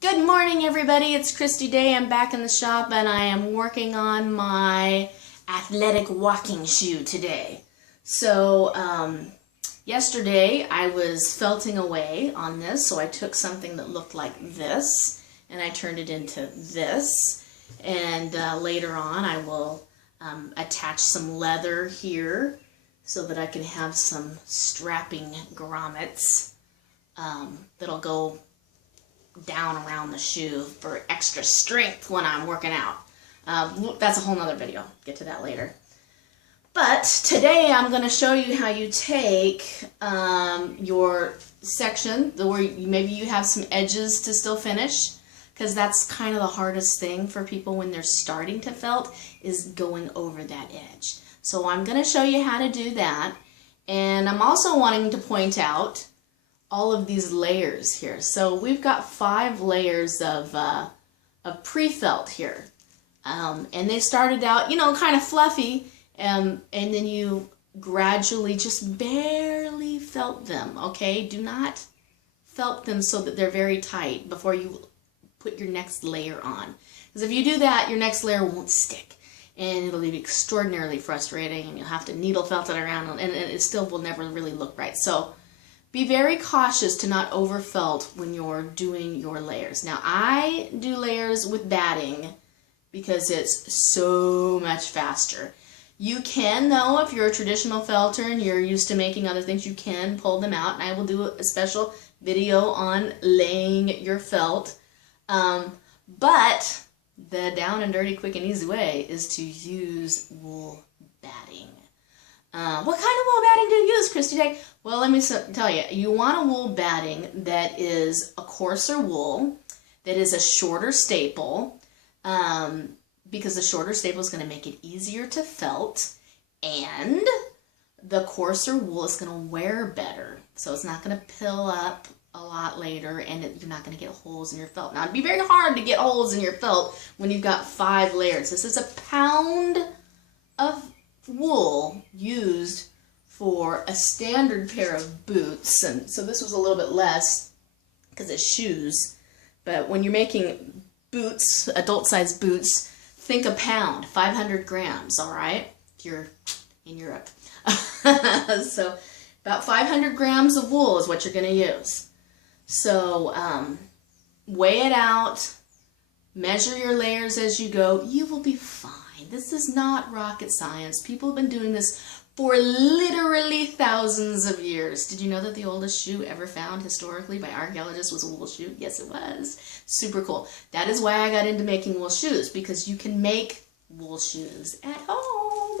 Good morning, everybody. It's Christy Day. I'm back in the shop and I am working on my athletic walking shoe today. So, yesterday I was felting away on this, so I took something that looked like this and I turned it into this. And later on I will attach some leather here so that I can have some strapping grommets that'll go down around the shoe for extra strength when I'm working out. That's a whole nother video. Get to that later. But today I'm going to show you how you take your section where maybe you have some edges to still finish, because that's kind of the hardest thing for people when they're starting to felt, is going over that edge. So I'm going to show you how to do that, and I'm also wanting to point out all of these layers here. So we've got 5 layers of pre-felt here. And they started out, kind of fluffy, and then you gradually just barely felt them, okay? Do not felt them so that they're very tight before you put your next layer on. Because if you do that, your next layer won't stick. And it'll be extraordinarily frustrating, and you'll have to needle felt it around, and it still will never really look right. So be very cautious to not overfelt when you're doing your layers. Now, I do layers with batting because it's so much faster. You can, though, if you're a traditional felter and you're used to making other things, you can pull them out, and I will do a special video on laying your felt. But the down and dirty, quick and easy way is to use wool batting. What kind of wool batting do you use, Christy Day? Well, let me tell you, you want a wool batting that is a coarser wool, that is a shorter staple, because the shorter staple is going to make it easier to felt, and the coarser wool is going to wear better, so it's not going to pill up a lot later, and you're not going to get holes in your felt. Now, it'd be very hard to get holes in your felt when you've got 5 layers. This is a pound of wool used for a standard pair of boots, and so this was a little bit less because it's shoes, but when you're making boots, adult-sized boots, think a pound, 500 grams, all right, if you're in Europe. So about 500 grams of wool is what you're going to use. So weigh it out, measure your layers as you go. You will be fine. This is not rocket science. People have been doing this for literally thousands of years. Did you know that the oldest shoe ever found historically by archaeologists was a wool shoe? Yes, it was. Super cool. That is why I got into making wool shoes, because you can make wool shoes at home.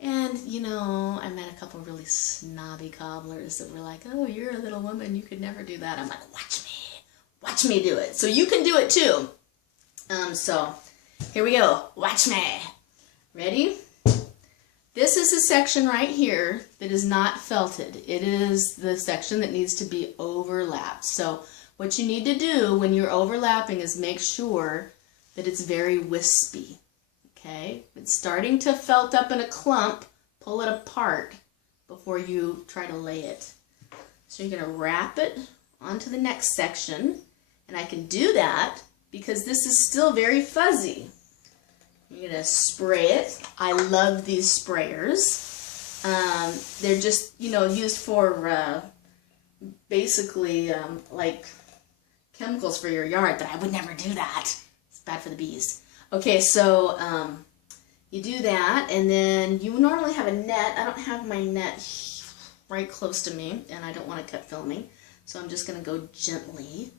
And, I met a couple really snobby cobblers that were like, oh, you're a little woman, you could never do that. I'm like, watch me do it. So you can do it too. So here we go. Watch me. Ready? This is the section right here that is not felted. It is the section that needs to be overlapped. So what you need to do when you're overlapping is make sure that it's very wispy. Okay? If it's starting to felt up in a clump, pull it apart before you try to lay it. So you're going to wrap it onto the next section, and I can do that because this is still very fuzzy. You're going to spray it. I love these sprayers. They're just, used for basically like chemicals for your yard, but I would never do that. It's bad for the bees. Okay, so you do that, and then you normally have a net. I don't have my net right close to me, and I don't want to cut filming, so I'm just going to go gently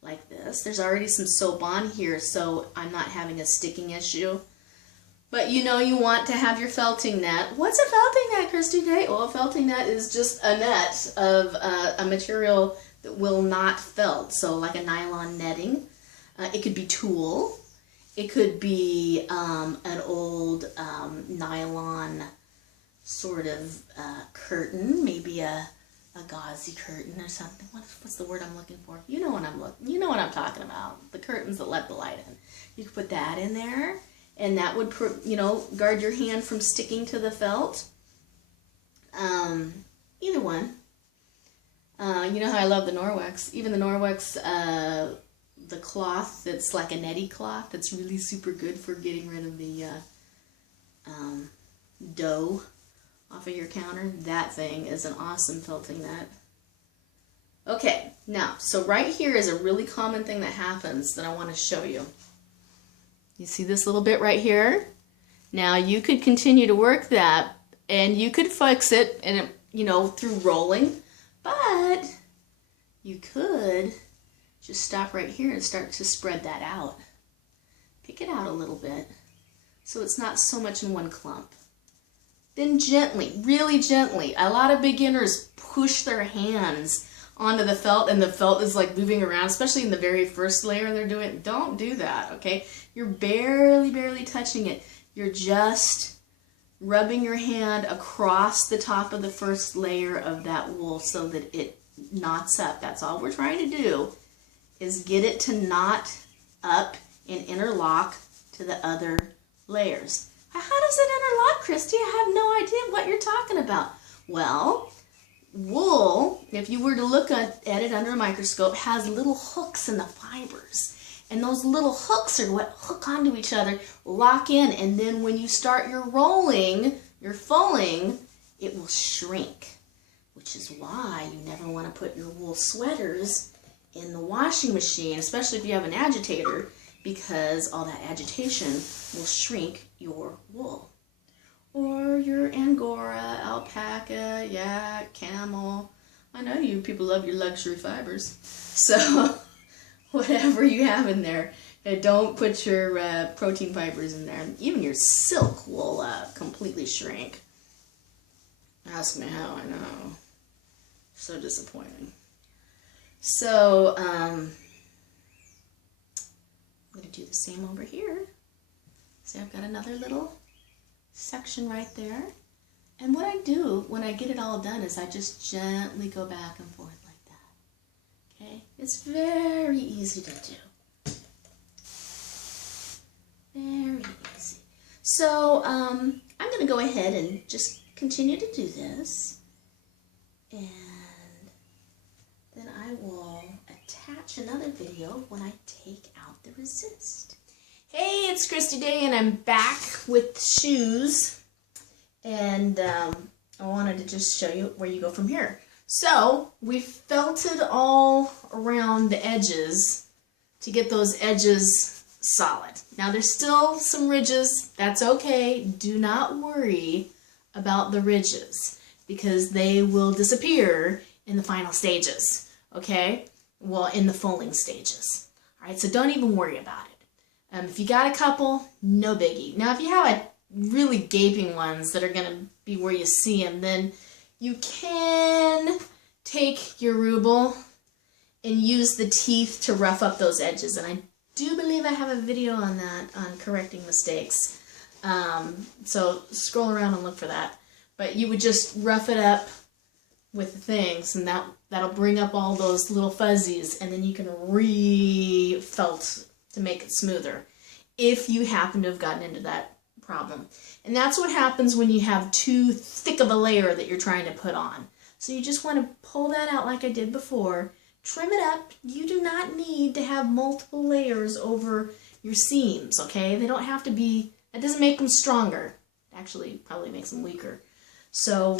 like this. There's already some soap on here, so I'm not having a sticking issue. But you want to have your felting net. What's a felting net, Christy Day? Well, a felting net is just a net of a material that will not felt. So like a nylon netting. It could be tulle. It could be an old nylon sort of curtain, maybe a gauzy curtain or something. What's the word I'm looking for? You know what I'm talking about. The curtains that let the light in. You could put that in there. And that would, guard your hand from sticking to the felt. Either one. You know how I love the Norwex. Even the Norwex cloth that's like a netty cloth that's really super good for getting rid of the dough off of your counter. That thing is an awesome felting net. Okay, now, so right here is a really common thing that happens that I want to show you. You see this little bit right here? Now, you could continue to work that, and you could fix it, and through rolling, but you could just stop right here and start to spread that out. Pick it out a little bit so it's not so much in one clump. Then gently, really gently, a lot of beginners push their hands onto the felt, and the felt is like moving around, especially in the very first layer they're doing. Don't do that, okay? You're barely touching it. You're just rubbing your hand across the top of the first layer of that wool so that it knots up. That's all we're trying to do, is get it to knot up and interlock to the other layers. How does it interlock, Christy? I have no idea what you're talking about. Well, wool, if you were to look at it under a microscope, has little hooks in the fibers. And those little hooks are what hook onto each other, lock in, and then when you start your rolling, your fulling, it will shrink. Which is why you never want to put your wool sweaters in the washing machine, especially if you have an agitator, because all that agitation will shrink your wool. Or your Angora, alpaca, yak, camel. I know you people love your luxury fibers. So whatever you have in there, don't put your protein fibers in there. Even your silk will completely shrink. Ask me how, I know. So disappointing. So I'm going to do the same over here. See, I've got another little section right there. And what I do when I get it all done is I just gently go back and forth like that. Okay? It's very easy to do. Very easy. So I'm going to go ahead and just continue to do this. And then I will attach another video when I take out the resist. Hey, it's Christy Day, and I'm back with shoes. And I wanted to just show you where you go from here. So we felted all around the edges to get those edges solid. Now there's still some ridges. That's okay. Do not worry about the ridges because they will disappear in the final stages. Okay? Well, in the fulling stages. All right, so don't even worry about it. If you got a couple, no biggie. Now, if you have a really gaping ones that are going to be where you see them, then you can take your ruble and use the teeth to rough up those edges. And I do believe I have a video on that, on correcting mistakes. So scroll around and look for that. But you would just rough it up with the things, and that'll bring up all those little fuzzies, and then you can re-felt to make it smoother if you happen to have gotten into that problem. And that's what happens when you have too thick of a layer that you're trying to put on. So you just want to pull that out like I did before, trim it up. You do not need to have multiple layers over your seams, okay? They don't have to be, that doesn't make them stronger. Actually, probably makes them weaker. So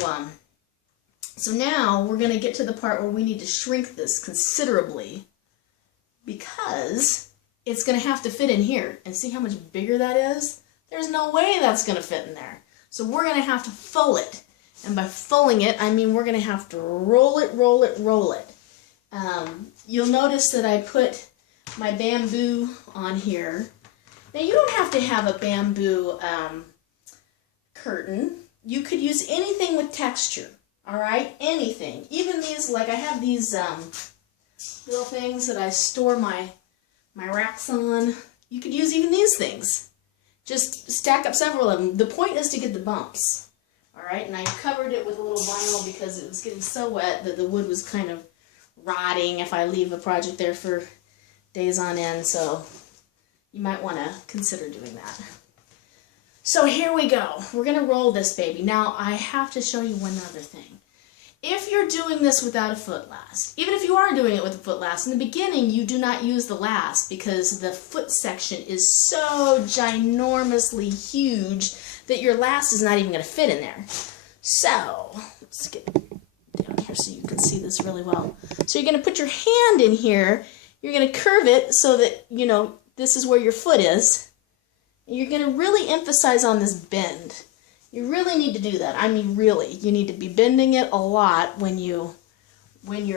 now we're going to get to the part where we need to shrink this considerably because it's going to have to fit in here. And see how much bigger that is? There's no way that's going to fit in there. So we're going to have to full it. And by fulling it, I mean we're going to have to roll it, roll it, roll it. You'll notice that I put my bamboo on here. Now you don't have to have a bamboo curtain. You could use anything with texture. All right, anything. Even these, like I have these little things that I store my racks on. You could use even these things. Just stack up several of them. The point is to get the bumps. All right, and I covered it with a little vinyl because it was getting so wet that the wood was kind of rotting if I leave a project there for days on end. So you might want to consider doing that. So here we go. We're going to roll this baby. Now, I have to show you one other thing. if you're doing this without a foot last, even if you are doing it with a foot last, in the beginning you do not use the last because the foot section is so ginormously huge that your last is not even going to fit in there. So, let's get down here so you can see this really well. So you're going to put your hand in here, you're going to curve it so that, you know, this is where your foot is. And you're going to really emphasize on this bend. You really need to do that. I mean, really, you need to be bending it a lot when you're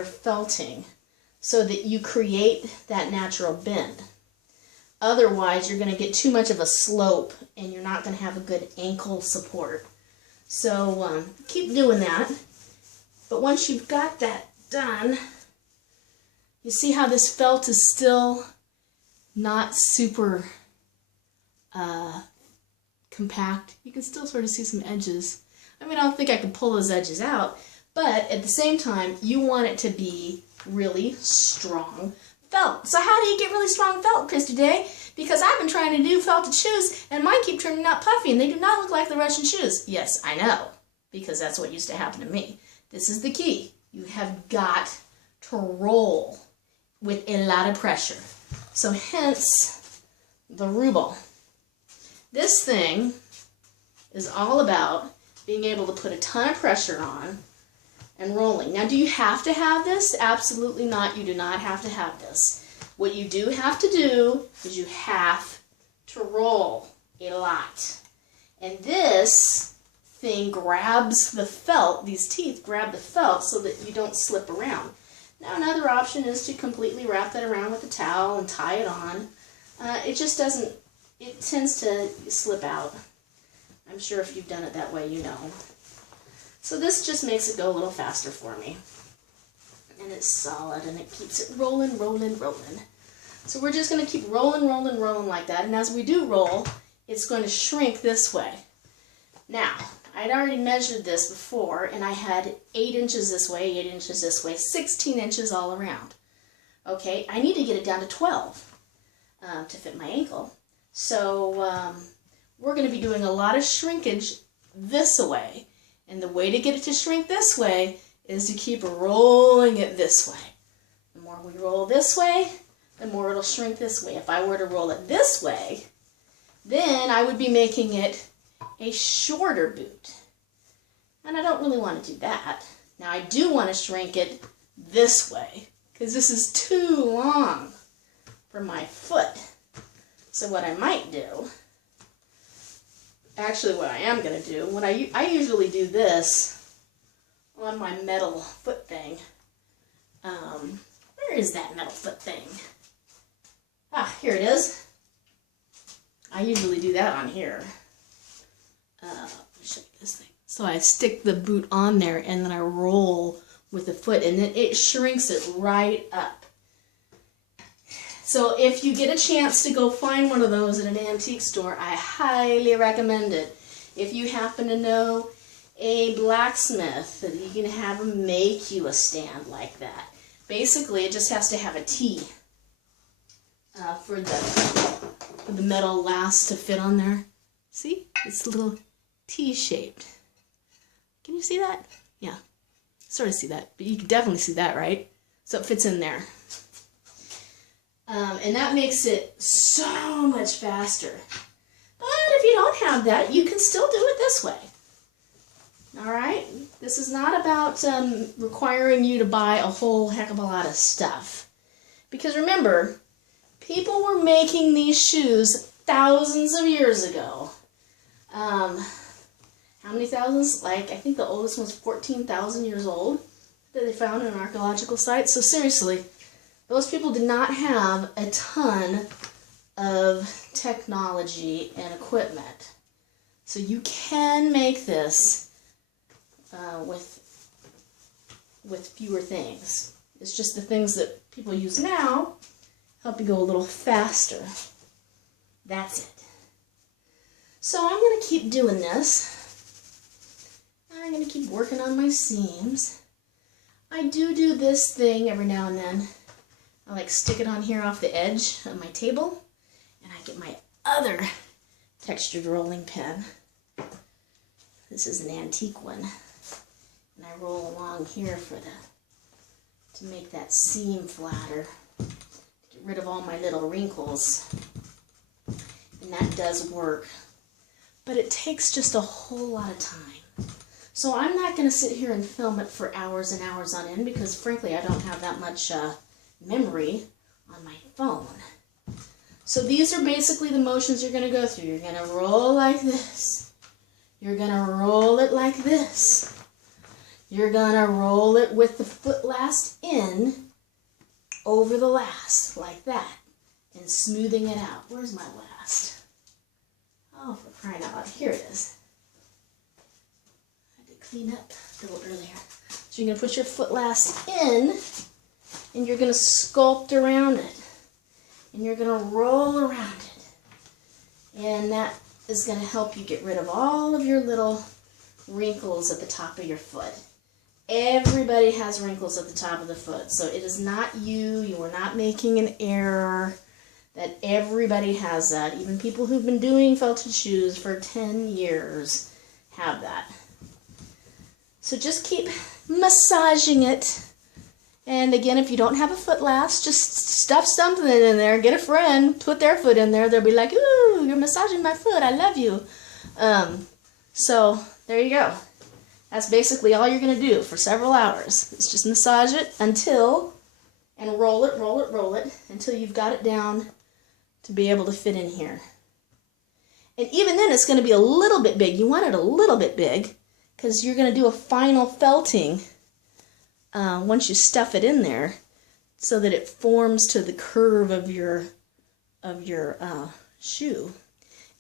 felting so that you create that natural bend. Otherwise, you're going to get too much of a slope and you're not going to have a good ankle support. So keep doing that. But once you've got that done, you see how this felt is still not super compact. You can still sort of see some edges. I mean, I don't think I can pull those edges out, but at the same time, you want it to be really strong felt. So how do you get really strong felt, Christy Day? Because I've been trying to do felted shoes, and mine keep turning out puffy, and they do not look like the Russian shoes. Yes, I know, because that's what used to happen to me. This is the key. You have got to roll with a lot of pressure. So hence the ruble. This thing is all about being able to put a ton of pressure on and rolling. Now, do you have to have this? Absolutely not. You do not have to have this. What you do have to do is you have to roll a lot. And this thing grabs the felt, these teeth grab the felt so that you don't slip around. Now, another option is to completely wrap that around with a towel and tie it on. It just doesn't, it tends to slip out. I'm sure if you've done it that way, you know. So this just makes it go a little faster for me. And it's solid and it keeps it rolling, rolling, rolling. So we're just going to keep rolling, rolling, rolling like that. And as we do roll, it's going to shrink this way. Now, I'd already measured this before, and I had 8 inches this way, 8 inches this way, 16 inches all around. Okay, I need to get it down to 12 to fit my ankle. So we're going to be doing a lot of shrinkage this way. And the way to get it to shrink this way is to keep rolling it this way. The more we roll this way, the more it'll shrink this way. If I were to roll it this way, then I would be making it a shorter boot. And I don't really want to do that. Now I do want to shrink it this way because this is too long for my foot. So what I might do, actually what I am going to do, when I usually do this on my metal foot thing. Where is that metal foot thing? Ah, here it is. I usually do that on here. Let me show you this thing. So I stick the boot on there and then I roll with the foot and then it shrinks it right up. So if you get a chance to go find one of those at an antique store, I highly recommend it. If you happen to know a blacksmith, that you can have them make you a stand like that. Basically, it just has to have a T for the metal last to fit on there. See? It's a little T-shaped. Can you see that? Yeah, sort of see that, but you can definitely see that, right? So it fits in there. And that makes it so much faster. But if you don't have that, you can still do it this way. Alright? This is not about requiring you to buy a whole heck of a lot of stuff. Because remember, people were making these shoes thousands of years ago. How many thousands? Like, I think the oldest one's 14,000 years old that they found in an archaeological site. So seriously, those people did not have a ton of technology and equipment. So you can make this with fewer things. It's just the things that people use now help you go a little faster. That's it. So I'm going to keep doing this. I'm going to keep working on my seams. I do this thing every now and then. I like stick it on here off the edge of my table, and I get my other textured rolling pin. This is an antique one. And I roll along here to make that seam flatter. Get rid of all my little wrinkles. And that does work. But it takes just a whole lot of time. So I'm not going to sit here and film it for hours and hours on end because frankly I don't have that much memory on my phone. So these are basically the motions you're going to go through. You're going to roll like this. You're going to roll it like this. You're going to roll it with the foot last in over the last, like that. And smoothing it out. Where's my last? Oh, for crying out loud. Here it is. I had to clean up a little earlier. So you're going to put your foot last in, and you're going to sculpt around it. And you're going to roll around it. And that is going to help you get rid of all of your little wrinkles at the top of your foot. Everybody has wrinkles at the top of the foot. So it is not you. You are not making an error. That everybody has that. Even people who've been doing felted shoes for 10 years have that. So just keep massaging it. And again, if you don't have a foot last, just stuff something in there. Get a friend, put their foot in there. They'll be like, ooh, you're massaging my foot. I love you. So there you go. That's basically all you're going to do for several hours. It's just massage it until, and roll it, roll it, roll it, until you've got it down to be able to fit in here. And even then, it's going to be a little bit big. You want it a little bit big because you're going to do a final felting once you stuff it in there, so that it forms to the curve of your shoe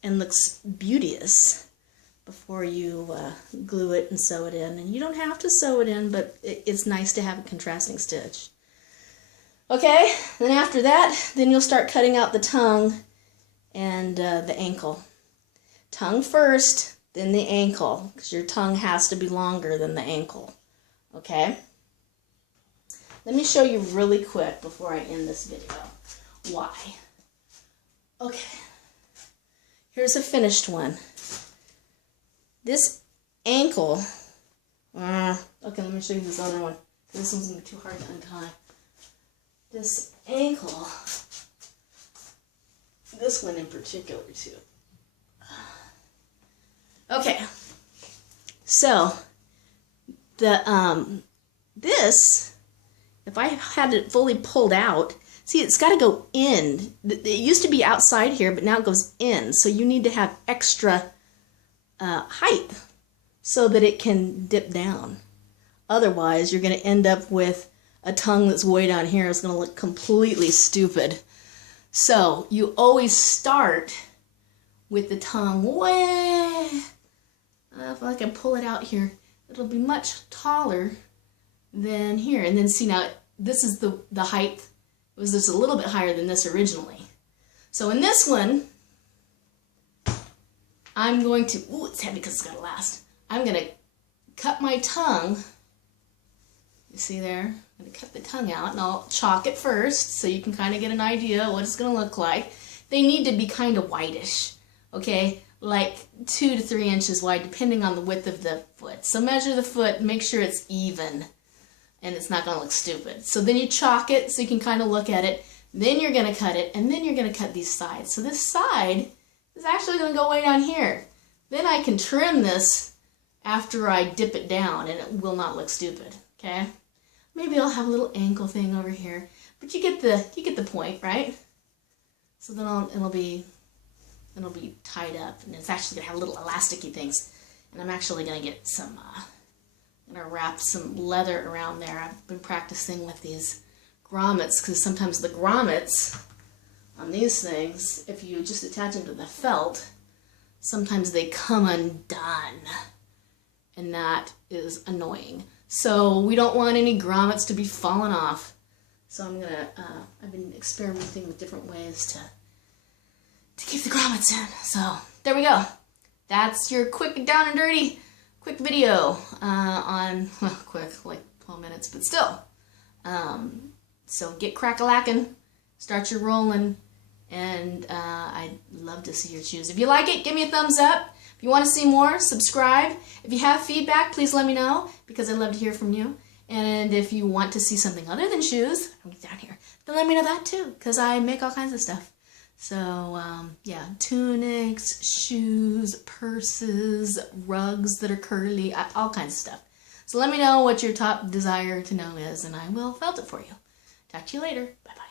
and looks beauteous before you glue it and sew it in. And you don't have to sew it in, but it's nice to have a contrasting stitch. Okay, then after that, then you'll start cutting out the tongue and the ankle. Tongue first, then the ankle, because your tongue has to be longer than the ankle. Okay? Let me show you really quick before I end this video why. Okay, here's a finished one. This ankle, okay, let me show you this other one. This one's going to be too hard to untie. This ankle, this one in particular too. Okay, so the this, if I had it fully pulled out, see, it's got to go in. It used to be outside here, but now it goes in. So you need to have extra height so that it can dip down. Otherwise, you're going to end up with a tongue that's way down here. It's going to look completely stupid. So you always start with the tongue way, if I can pull it out here, it'll be much taller than here. And then see, now this is the height. It was just a little bit higher than this originally. So in this one, I'm going to, ooh, it's heavy because it's got to last. I'm going to cut my tongue. You see there? I'm going to cut the tongue out, and I'll chalk it first so you can kind of get an idea of what it's going to look like. They need to be kind of whitish, okay? Like 2 to 3 inches wide, depending on the width of the foot. So measure the foot, make sure it's even, and it's not going to look stupid. So then you chalk it so you can kind of look at it. Then you're going to cut it, and then you're going to cut these sides. So this side is actually going to go way down here. Then I can trim this after I dip it down, and it will not look stupid, okay? Maybe I'll have a little ankle thing over here, but you get the point, right? So then it'll be tied up, and it's actually gonna have little elasticy things. And I'm actually gonna get some, I'm gonna wrap some leather around there. I've been practicing with these grommets because sometimes the grommets on these things, if you just attach them to the felt, sometimes they come undone, and that is annoying. So we don't want any grommets to be falling off. So I'm gonna, I've been experimenting with different ways to keep the grommets in. So there we go. That's your quick down and dirty, quick video on, well, quick, like 12 minutes, but still. So get crack-a-lackin', start your rolling, and I'd love to see your shoes. If you like it, give me a thumbs up. If you want to see more, subscribe. If you have feedback, please let me know, because I'd love to hear from you. And if you want to see something other than shoes, down here, then let me know that too, because I make all kinds of stuff. So, yeah, tunics, shoes, purses, rugs that are curly, all kinds of stuff. So let me know what your top desire to know is, and I will felt it for you. Talk to you later. Bye-bye.